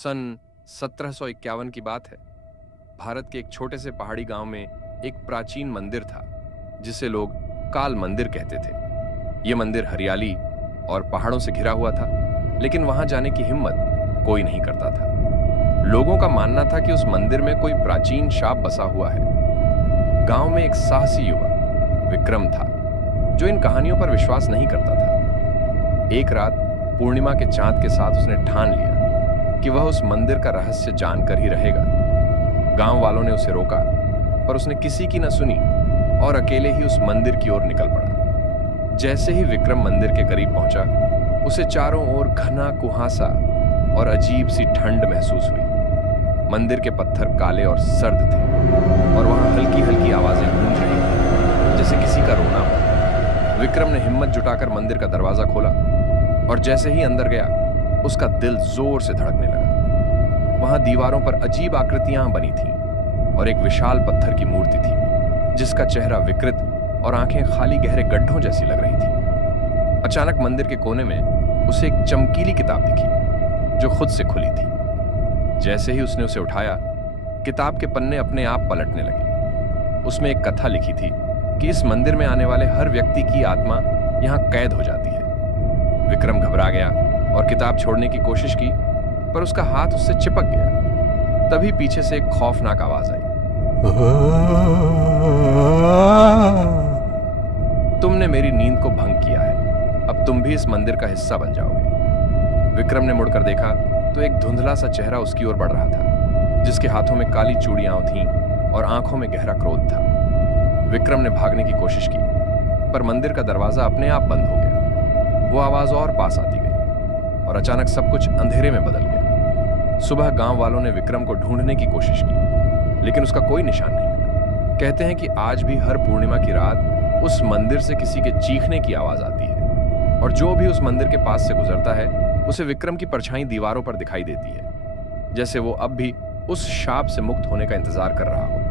सन 1751 की बात है। भारत के एक छोटे से पहाड़ी गांव में एक प्राचीन मंदिर था जिसे लोग काल मंदिर कहते थे। यह मंदिर हरियाली और पहाड़ों से घिरा हुआ था, लेकिन वहां जाने की हिम्मत कोई नहीं करता था। लोगों का मानना था कि उस मंदिर में कोई प्राचीन शाप बसा हुआ है। गांव में एक साहसी युवक विक्रम था जो इन कहानियों पर विश्वास नहीं करता था। एक रात पूर्णिमा के चांद के साथ उसने ठान लिया कि वह उस मंदिर का रहस्य जानकर ही रहेगा। गांव वालों ने उसे रोका, पर उसने किसी की न सुनी और अकेले ही उस मंदिर की ओर निकल पड़ा। जैसे ही विक्रम मंदिर के करीब पहुंचा, उसे चारों ओर घना कुहासा और अजीब सी ठंड महसूस हुई। मंदिर के पत्थर काले और सर्द थे और वहां हल्की हल्की आवाजें गूंज रही थी, जैसे किसी का रोना हो। विक्रम ने हिम्मत जुटाकर मंदिर का दरवाजा खोला और जैसे ही अंदर गया, उसका दिल जोर से धड़कने लगा। वहां दीवारों पर अजीब आकृतियां बनी थीं और एक विशाल पत्थर की मूर्ति थी जिसका चेहरा विकृत और आंखें खाली गहरे गड्ढों जैसी लग रही थी। अचानक मंदिर के कोने में उसे एक चमकीली किताब दिखी जो खुद से खुली थी। जैसे ही उसने उसे उठाया, किताब के पन्ने अपने आप पलटने लगे। उसमें एक कथा लिखी थी कि इस मंदिर में आने वाले हर व्यक्ति की आत्मा यहां कैद हो जाती है। विक्रम घबरा गया और किताब छोड़ने की कोशिश की, पर उसका हाथ उससे चिपक गया। तभी पीछे से एक खौफनाक आवाज आई, तुमने मेरी नींद को भंग किया है, अब तुम भी इस मंदिर का हिस्सा बन जाओगे। विक्रम ने मुड़कर देखा तो एक धुंधला सा चेहरा उसकी ओर बढ़ रहा था, जिसके हाथों में काली चूड़ियां थीं और आंखों में गहरा क्रोध था। विक्रम ने भागने की कोशिश की, पर मंदिर का दरवाजा अपने आप बंद हो गया। वो आवाज और पास आती गई और अचानक सब कुछ अंधेरे में बदल गया। सुबह गांव वालों ने विक्रम को ढूंढने की कोशिश की, लेकिन उसका कोई निशान नहीं मिला। कहते हैं कि आज भी हर पूर्णिमा की रात उस मंदिर से किसी के चीखने की आवाज आती है और जो भी उस मंदिर के पास से गुजरता है उसे विक्रम की परछाई दीवारों पर दिखाई देती है, जैसे वो अब भी उस शाप से मुक्त होने का इंतजार कर रहा हो।